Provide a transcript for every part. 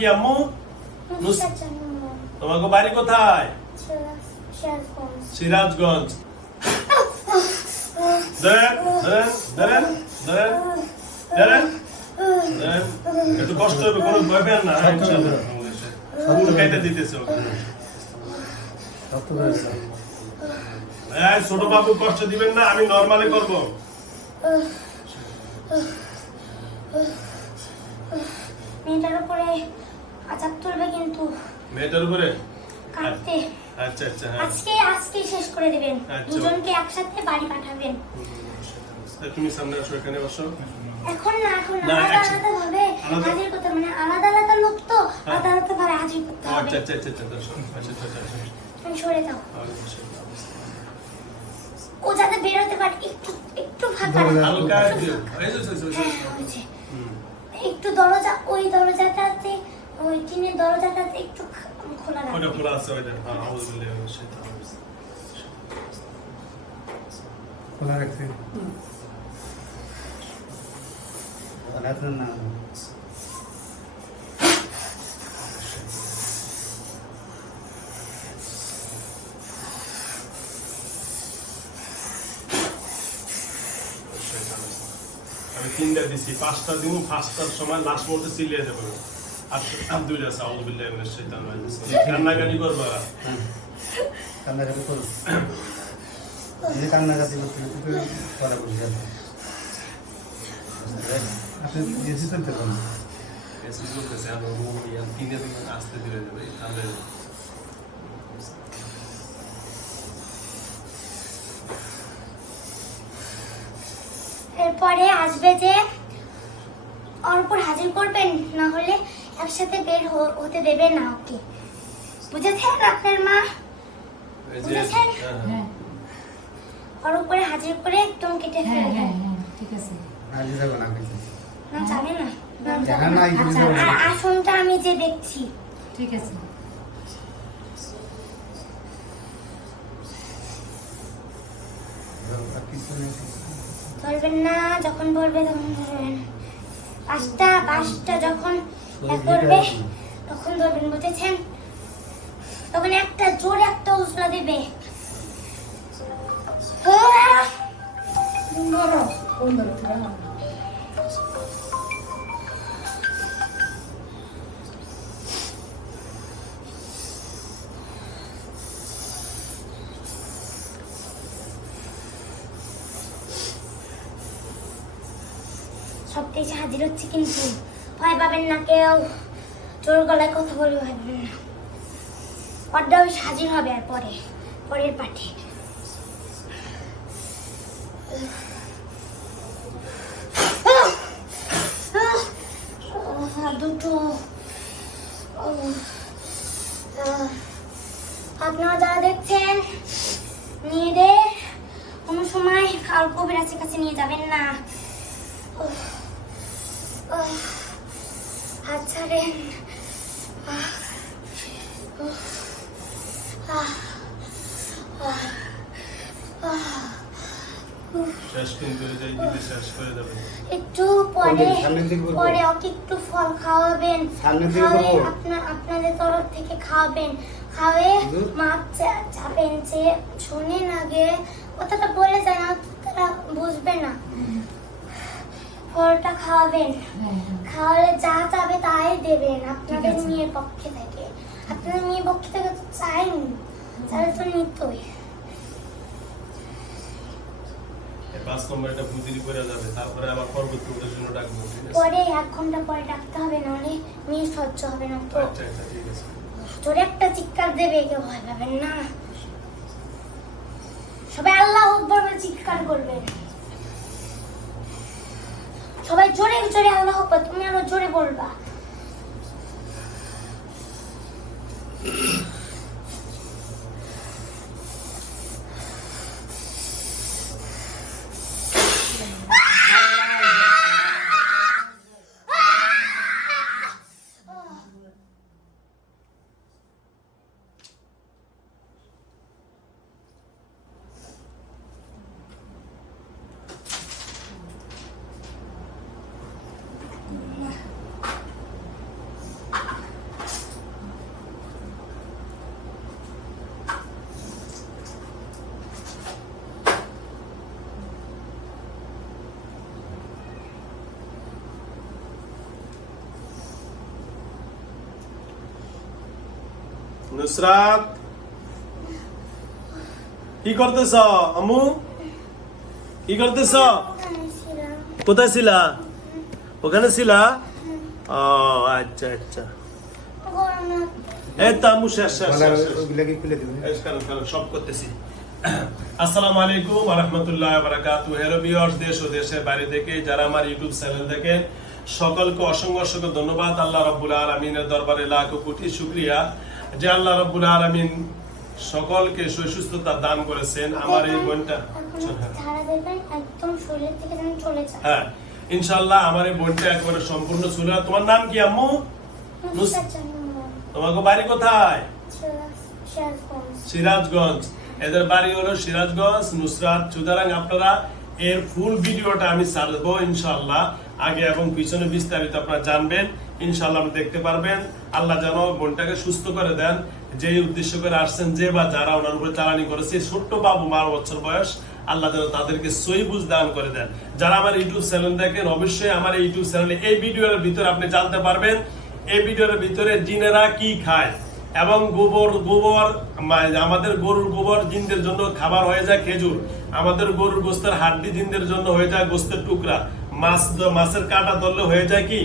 কি আম্মু. তোমাকে বাড়ি কোথায়. সিরাজগঞ্জ। ধরেন ধরেন ধরেন ধরেন ধরেন। ধরেন। একটু কষ্ট হবে কোনো ভয় পেন না। খাইতে দিতেছে ছোট বাবু কষ্ট দিবেন না আমি নর্মালি করব। মেয়েটার উপরে আচার তুলবে কিন্তু মেয়েটার উপরে কাটতে আচ্ছা আচ্ছা হ্যাঁ আজকে আজকে শেষ করে দেবেন আচ্ছা। দুজনকে একসাথে বাড়ি পাঠাবেন তুমি সামনে আসো এখানে বসো এখন না এখন আলাদা আলাদা ভাবে হাজির করতে মানে আলাদা আলাদা লোক তো হ্যাঁ। আলাদা আলাদা ভাবে হাজির করতে ও, হবে আচ্ছা আচ্ছা আচ্ছা আচ্ছা আচ্ছা আচ্ছা আচ্ছা তুমি সরে যাও আচ্ছা ও যাতে বেরোতে পারে একটু একটু ফাঁকা হালকা হ্যাঁ। একটু দরজা ওই দরজাটাতে ওই টিনের একটু খোলা ওটা খোলা আছে ওইটা হ্যাঁ আউজ বিল্লাহি মিনাশ শাইতানির রাজিম। খোলা না আমি তিনটা দিছি পাঁচটা দিব পাঁচটার সময় লাস্ট মুহূর্তে চিলিয়ে দেবো আর আর দুইটা আছে আউজ বিল্লাহি মিনাশ শাইতানির রাজিম। কান্নাকানি করবা কান্নাকাটি করুন যদি কান্নাকাটি করতে একটু করা বলি আপনি এসি তুলতে পারেন এসে বলতেছে আমি রুম নিয়ে তিনে দিন আসতে যাবে এরপরে আসবে যে ওর উপর হাজির করবেন না হলে একসাথে বের হ- হতে দেবে না ওকে। বুঝেছেন আপনার মা? বুঝেছেন? হ্যাঁ, হ্যাঁ। হ্যাঁ। ওর উপরে হাজির করে একদম কেটে হ্যাঁ হ্যাঁ হ্যাঁ ঠিক আছে। যাব না। না যাবে না। আচ্ছা। আর আসনটা আমি যে দেখছি। ঠিক আছে। ধরবেন না যখন বলবে তখন ধরবেন। পাঁচটা পাঁচটা যখন করবে? তখন ধরবেন বুঝেছেন তখন একটা জোরে একটা উসলা দেবে! সব হাজির হচ্ছে কিন্তু। ভয় পাবেন না, কেউ জোর গলায় কথা বলে ভয় পাবেন না। পর্দা ওই হাজির হবে আর পরে, পরের পাঠে। দুটো। আপনারা যারা দেখছেন, মেয়েদের কোনো সময় আর কবিরাজের কাছে নিয়ে যাবেন না। হাত ছাড়েন দেবে। একটু পরে? পরে ওকে একটু ফল খাওয়াবেন? আপনার আপনাদের তরফ থেকে খাওয়াবেন। খাওয়ে। মাপ চাপেন যে শোনেন আগে। কথাটা বলে যায় না তারা বুঝবে না। ফলটা খাওয়াবেন। হ্যাঁ হ্যাঁ। খাওয়ালে যা চাবে তাই দেবেন আপনাদের মেয়ের পক্ষে থেকে। আপনাদের মেয়ের পক্ষে থেকে তো চাইনি। তাহলে তো নিতই। পাঁচ নম্বরটা বুঝিয়ে করে যাবে তারপরে আবার পরবর্তী ওদের জন্য ডাকবো পরে এক ঘণ্টা পরে ডাকতে হবে নাহলে মেয়ে সহ্য হবে না তো। আচ্ছা আচ্ছা ঠিক আছে। জোরে একটা চিৎকার দেবে কেউ ভয় পাবেন না। সবাই আল্লাহ আকবর চিৎকার করবেন। সবাই জোরে জোরে আল্লাহ তুমি আরও জোরে বলবা। নুসরাত। কি করতেছ আম্মু? কি করতেছ? কোথায় ছিলা? ওখানে ছিলা? ও আচ্ছা আচ্ছা। এই তো আম্মু শেষ কারণ, সব করতেছি। আসসালামু আলাইকুম হ্যালো ভিউয়ার্স দেশ ও দেশের বাইরে থেকে যারা আমার ইউটিউব চ্যানেল দেখেন সকলকে অসংখ্য অসংখ্য ধন্যবাদ। আল্লাহ রাব্বুল আলামিনের দরবারে লাখো কোটি শুকরিয়া। যে আল্লাহ রাব্বুল আলামিন সকলকে সুস্থতা দান করেছেন আমার এই বোনটা। যায়। হ্যাঁ ইনশাআল্লাহ আমার এই বোনটা একবারে সম্পূর্ণ ছিল তোমার নাম কি আম্মু? তোমাকে বাড়ি কোথায়? সিরাজগঞ্জ সিরাজগঞ্জ। এদের বাড়ি হলো সিরাজগঞ্জ নুসরাত সুতরাং আপনারা এর ফুল ভিডিওটা আমি ছাড়বো ইনশাল্লাহ আগে এবং পিছনে বিস্তারিত আপনারা জানবেন। ইনশাল্লাহ দেখতে পারবেন। আল্লাহ যেন বোনটাকে সুস্থ করে দেন। যে উদ্দেশ্য করে আসছেন, যে বা যারা ওনার উপরে চালানি করেছে ছোট্ট বাবু বারো বছর বয়স, আল্লাহ যেন তাদেরকে সই বুঝ দান করে দেন। যারা আমার ইউটিউব চ্যানেল দেখেন, অবশ্যই আমার এই ইউটিউব চ্যানেলে এই ভিডিওর ভিতরে আপনি জানতে পারবেন, এই ভিডিওর ভিতরে জিনেরা কি খায় এবং গোবর গোবর আমাদের গরুর গোবর জিনদের জন্য খাবার হয়ে যায় খেজুর। আমাদের গরুর গোস্তের হাড্ডি জিনদের জন্য হয়ে যায় গোস্তের টুকরা। মাছ মাছের কাটা ধরলে হয়ে যায় কি?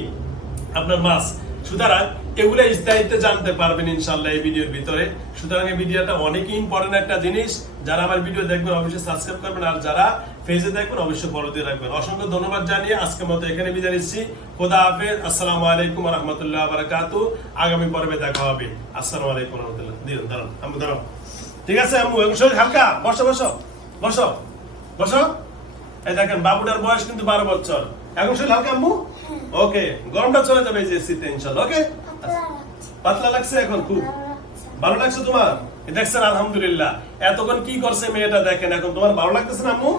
আপনার মাছ। সুতরাং এগুলো স্থায়িত্বে জানতে পারবেন ইনশাল্লাহ এই ভিডিওর ভিতরে। সুতরাং এই ভিডিওটা অনেক ইম্পর্টেন্ট একটা জিনিস। যারা আমার ভিডিও দেখবেন, অবশ্যই সাবস্ক্রাইব করবেন। আর যারা পেজে দেখবেন, অবশ্যই ফলো দিয়ে রাখবেন। অসংখ্য ধন্যবাদ জানিয়ে আজকের মতো এখানে বিদায় নিচ্ছি। খোদা হাফেজ। আসসালামু আলাইকুম রহমতুল্লাহ বারাকাতু। আগামী পর্বে দেখা হবে। আসসালামু আলাইকুম রহমতুল্লাহ। দিন ঠিক আছে হালকা। বসো বসো। বসো। বসো। এই দেখেন বাবুটার বয়স কিন্তু বারো বছর। এখন শরীর হালকা আম্মু ওকে গরমটা চলে যাবে এই যে শীতে ইনশাল্লাহ ওকে? পাতলা লাগছে। এখন খুব। ভালো লাগছে তোমার? দেখছেন আলহামদুলিল্লাহ। এতক্ষণ কি করছে মেয়েটা দেখেন এখন। তোমার ভালো লাগতেছে না আম্মু?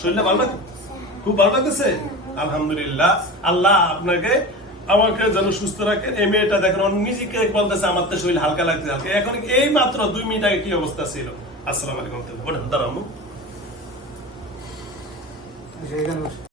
শরীরটা ভালো লাগে খুব ভালো লাগতেছে? আলহামদুলিল্লাহ। আল্লাহ আপনাকে আমাকে যেন সুস্থ রাখেন। এই মেয়েটা দেখেন নিজেকে বলতেছে আমার তো শরীর হালকা লাগছে এখন এই মাত্র দুই মিনিট আগে কি অবস্থা ছিল? আসসালামু আলাইকুম দাঁড়াও আম্মু সেখানে